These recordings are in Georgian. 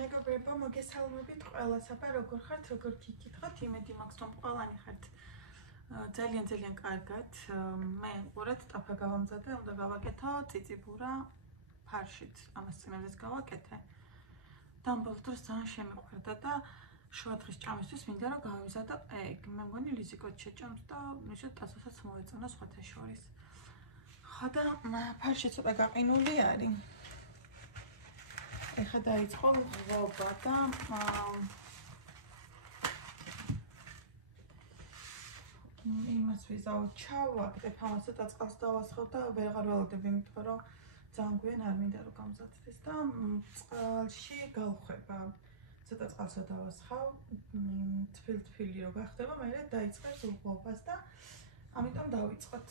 მეგობრებო, მოგესალმებით ყველას, აბა როგორ ხართ, როგორ გიგითხოთ, იმედი მაქვს, რომ ყველანი ხართ ძალიან კარგად. მე ყურად ტაფა გავამზადე, უნდა გავაკეთო წიწიბურა ფარშით, ამას წინადაც გავაკეთე. დამბოლო დროს ძალიან შემიყვარდა და შუადღის ჭამისთვის მინდა რომ გავამზადო ეგ. მე მგონი ლიზიკოც შეჭამს და ისე ტასასაც მოეწონა სხვათა შორის. ხო და ფარში ცოტა გაყინული არის. ეხლა დაიწყო ღობა და იმას ვიზავ ჩავაკეთებ, ამას ცოტა წყალს დავასხავ და ვეღარ ველოდებ, იმიტომ რომ ძალიან გვიან არ მინდა რომ გამზადდეს და წყალში გავხვება. ცოტა წყალსა დავასხავ, თბილი რომ გახდება, მერე დაიწყებს ღობას და ამიტომ დავიწყოთ.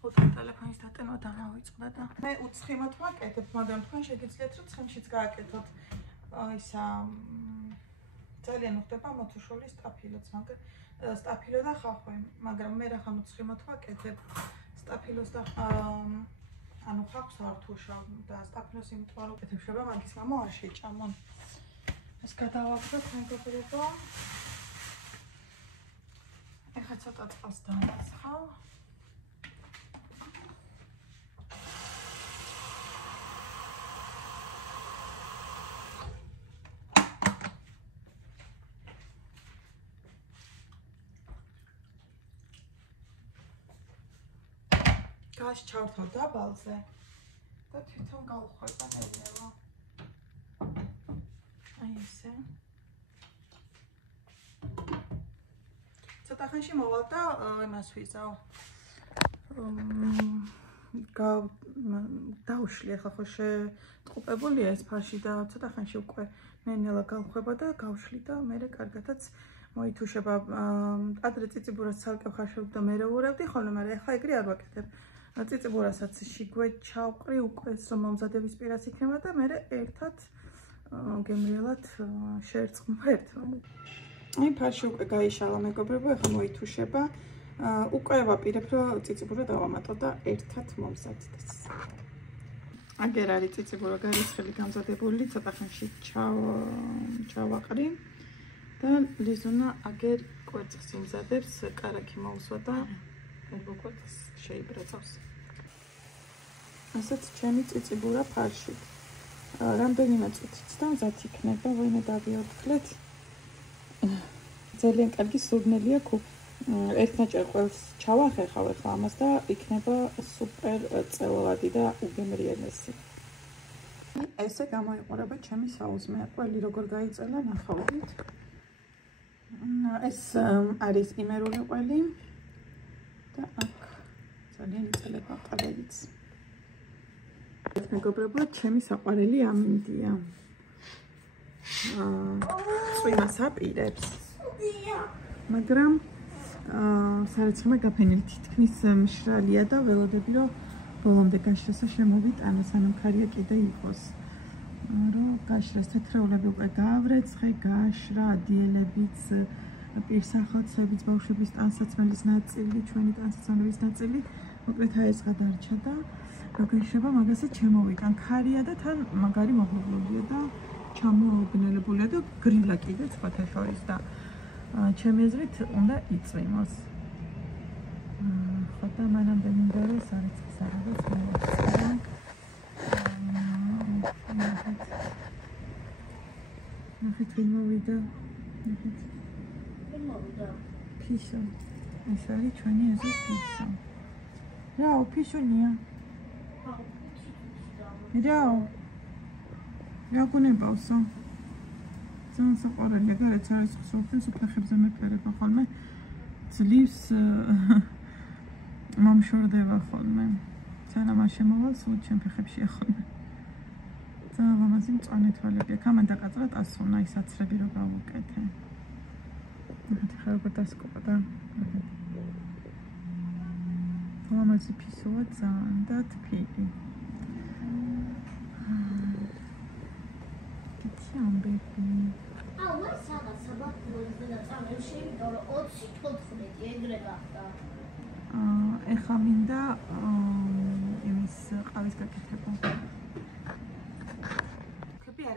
უთხრა ტელეფონის დატენვა დამავიწყდა და მე უცხიმოთ ვაკეთებ, მაგრამ თქვენ შეგიძლიათ რომ ცხიმშიც გააკეთოთ ისა ძალიან უხდება მოთუშოლის სტაფილოც, მაგრამ სტაფილო და ხახვი, მაგრამ მე რახან უცხიმოთ ვაკეთებ სტაფილოს და ანუ ხახვს არ თუშავ და სტაფილოს იმიტომ რომ ვაკეთებ შევა მაგის გამო არ შეჭამონ. ეს გადავაგდოთ მეგობრებო. ეხლა ცოტა წყალს დავასხავ. გას ჩავთავ დაბალზე და თვითონ გავხვება ნელა. აი ესე. ცოტა ხანში მოვალ და იმას ვიზავ. დავშლი ახლა ხო შეტყუპებულია ეს ფარში და ცოტა ხანში უკვე ნელა გავხვება და გავშლი და მე კარგადაც მოითუშება. ადრე წიწიბურას ცალკე ხარშევ და მე ვურავდი ხოლმე, მაგრამ ახლა ეგრე არ ვაკეთებ. წიწიბურასაც შიგვე ჩავყრი უკვე მომზადების პირას იქნება და მე ერთად გემრიელად შეერწყმვა ერთმანეთს. აი ფარში უკვე გაიშალა მეგობრებო, ახლა მოითუშება. უკვე ვაპირებ რომ წიწიბურა დავამატო და ერთად მომზადდეს. აგერ არის წიწიბურა გარიცხელი გამზადებული, ცოტა ხანში ჩავაყრი და ლიზონა აგერ კვერცხს იმზადებს, კარაქი მოუსვა და ეგ კვერცხს შეიბრეწავს. ასეც ჩემი წიწიბურა ფარში. რამდენიმე წუთიც და მზად იქნება, ვინმე დავიორთქლეთ. ძალიან კარგი სურნელი აქვს. ერთნაჭერ ყველს ჩავახერხავ ახლა ამას და იქნება სუპერ წელოვადი და უგემრიელესი. ესე გამოიყურება ჩემი საუზმე. ყველი როგორ გაიწელა ნახავთ. ეს არის იმერული ყველი და აქ ძალიან იწელება ყალებიც. მეგობრებო, ჩემი საყვარელი ამინდია. წვიმას აპირებს. მაგრამ სარეცხმე გაფენილი თითქმის მშრალია და ველოდები რომ ბოლომდე გაშრასა შემოვიტანოს, ანუ მხარია კიდე იყოს. რომ გაშრას თეთრეულები უკვე გაავრეცხე, გაშრა, ადიელებიც, პირსახოცებიც, ბავშვების ტანსაცმელის ნაწილი, ჩვენი ტანსაცმელების ნაწილი, მოკლედ აი ეს გადარჩა და როგორიშება მაგასაც შემოვიტან. ქარია და თან მაგარი მოღრუბლულია და ჩამოაბნელებულია და გრილა კიდე სხვათა შორის და ჩემი აზრით უნდა იწვიმოს. ხო და მანამდე მინდა რომ სარეცხის აღებას მოვაწყო. ნახეთ ვინ მოვიდა. ფიშო. ეს არის ჩვენი აზრი ფიშო. რა, ფიშონია. რა გონებავსო? ძალიან საყვარელია, გარეთ არის სოფლის უფლეხებზე მეფერება ხოლმე. ძლივს მომშორდება ხოლმე. ძალიან არ შემოვალ, სულ ჩემ ფეხებშია ხოლმე. ძალიან ლამაზი მწვანე თვალები აქვს. ამან დაკაწრა ტასუნა ის აცრები რომ გავუკეთე. ნახეთ ხა როგორ დასკოპა. ლამაზი ფისოა ძალიან და თბილი. ამბები. აუ, სადაც საბაქოს და წამებში დრო 24 ეგრე გახდა. ეხლა მინდა იმის ყავის გაკეთება.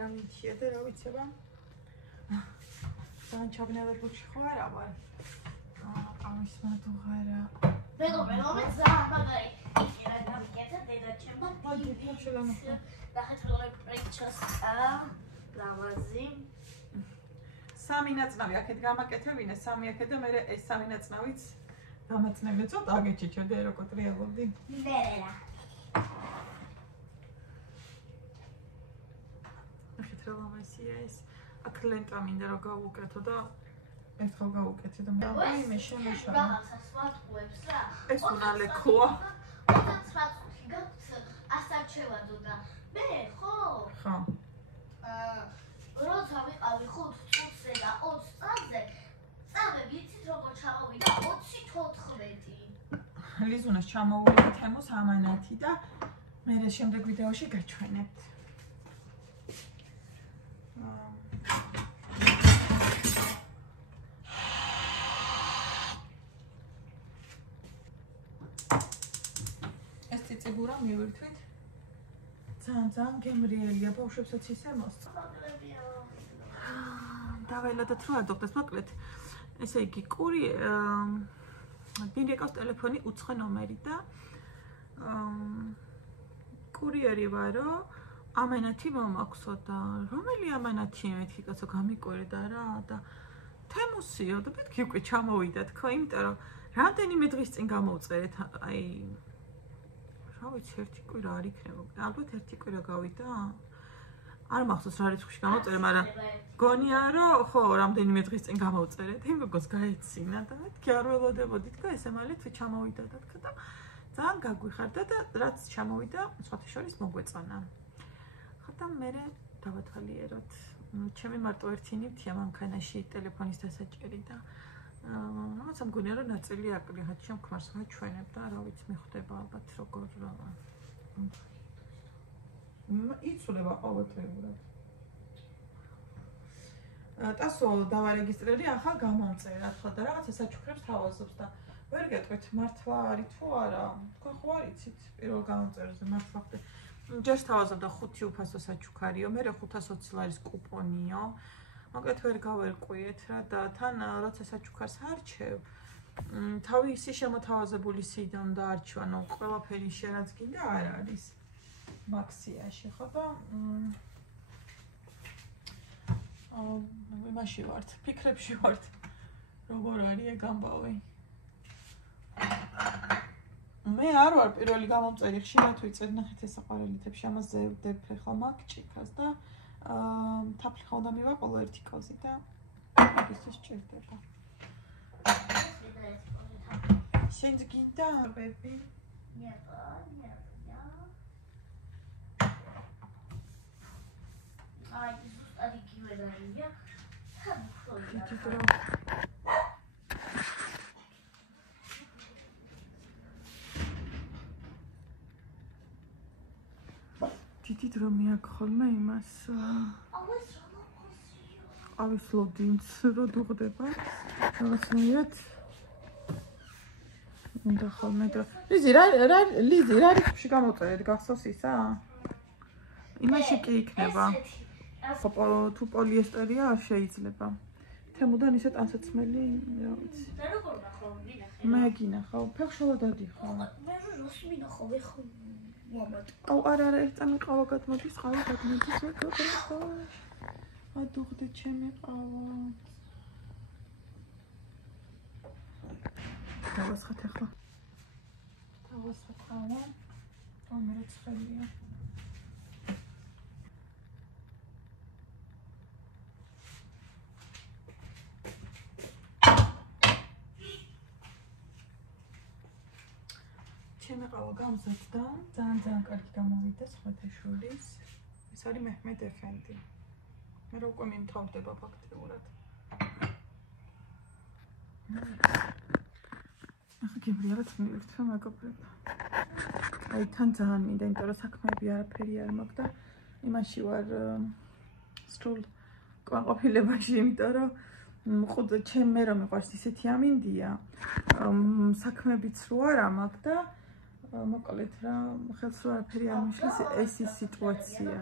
არა მითია და რა ვიცება. ძალიან ჩაგნელებულში ხო არა ვარ. ამის მადუღარა. მეგობრებო, მე ძალიან მაგარი იქნება გამიკეთა დედაჩემმა. მოდი, შევამოხო. დახედრული პრეჩოსტა, ლავაზი. სამი ნაწნავი აქეთ გამაკეთებინე, სამი აქეთ და მე ეს სამი ნაწნავიც დამაწნებდი ცოტა აგეჩეჩოდე რო კოტრიალობდი. ნერა. ახეთ რა ლამაზია ეს. აქ ლენტა მინდა რომ გავუკეთო და ერთხელ გავუკეთე და მე შემეშალა. რაღაცას ვატყუებს რა. ეს უნალექოა. 29 წუთი გაქვს ასარჩევადო და მე ხო? ხო. როცა ვიყავი 5 წუთზე და 20 წამზე, წამები იცით როგორ ჩამოვიდა 24. ლიზუნას ჩამოვიდა თემოს ამანათი და მე შემდეგ ვიდეოში გაჩვენებთ. ეს ციციბურა მივირთვით. ძალიან გემრიელია, ბავშვებსაც ისე მოსწა. დაველოდოთ რა დოქტორს მოკლედ. ესე იგი, მინდეკავს ტელეფონი უცხო ნომერი და კურიერი ვარო, ამანათი მომაქვსო და რომელი ამანათია მეთქი კაცო გამიკვირე და რა და თემოსიო და მეთქი უკვე ჩამოვიდა თქო, იმიტომ რომ რამდენიმე დღის წინ გამოვწერეთ, აი რა ვიცი, ერთი კვირა არ იქნება, ალბათ ერთი კვირა გავიდა. არ მახსოვს რა რიცხვში გამოვწერე, მაგრამ გონია რომ ხო, რამდენიმე დღის წინ გამოვწერეთ, იმ გოგოს გაეცინა და მეთქი არ ველოდებოდით და ესე მალე თუ ჩამოვიდა და თქო და ძალიან გაგვიხარდა და რაც ჩამოვიდა, სხვათა შორის მოგვეწონა. ხო და მე დავათვალიეროთ. ჩემი მარტო ერთი ნივთია მანქანაში ტელეფონის დასაჭერი და რამაც მგონია რომ ნაწილი აკლია ჩემ ქმარს ვაჩვენებ და რა ვიცი მიხვდება ალბათ როგორ იცვლება ყოველდღიურად. ტასო დავარეგისტრირე, ახლა გამომწერად ხო და რაღაცა საჩუქრებს თავაზობს და ვერ გეტყვით მართლა არის თუ არა. თქვენ ხო არ იცით პირველ გამომწერზე მართლა ხდე. ჯერ თავაზობ და 5 უფასო საჩუქარიო, მე 520 ლარის კუპონიო. მოკლედ ვერ გავერკვიეთ რა და თან როცა საჩუქარს არჩევ, თავისი შემოთავაზებული სიდა უნდა არჩევ, ანუ ყველაფერი შენაც გინდა არ არის მაქსიაში ხო და იმაში ვართ, ფიქრებში ვართ, როგორ არის ეგ ამბავი. მე არ ვარ პირველი გამომწერი, ხშირად ვიწერ ნახეთ ეს აყარელითებში, ამაზე ვდებ ახლა მაგჭიქას და თაფლი ხა უნდა მივაყოლო ერთი კოზი და ისე სჭირდება. შენც გინდა ბები? აი, ზუსტად იგივე რამეა. დიდი დრო მეაქ ხოლმე იმას ყავის ლოდინს რო დუღდება რაღაცნაირად უნდა ხოლმე და ლიზი რა რიცხვში გამოვწერეთ გახსოვს ისა? იმაში კი იქნება თუ პოლიესტერია არ შეიძლება თემუდან ისე ტანსაცმელი რა ვიცი და როგორ ნახავ მინახე მე გინახავ ფეხშოლა დადიხო მე როს მინახავ ეხო აუ არა ეს წამი ყავა გადმოდის ყავა გადმოდის ხო ადუღდე ჩემი ყავა დავასხათ ახლა დავასხათ ყავა ამერე ცხელია ჩემი ყავა გამზადდა, ძალიან კარგი გამოვიდა სხვათა შორის. ეს არის მეჰმედ ეფენდი. მე რა უკვე მიმთავრდება ფაქტიურად. ახლა გებრიელად მივირთვე მეგობრებო. აი თან ძალიან მინდა, იმიტომ რომ საქმეები არაფერი არ მაქვს და იმაში ვარ სრულ კმაყოფილებაში, იმიტომ რომ ხოდა ჩემ მე რომ მიყვარს ისეთი ამინდია, საქმეებიც რო არა მაქვს და მოკლედ რა ხელს რა არაფერი არ მიშლის ეს ის სიტუაცია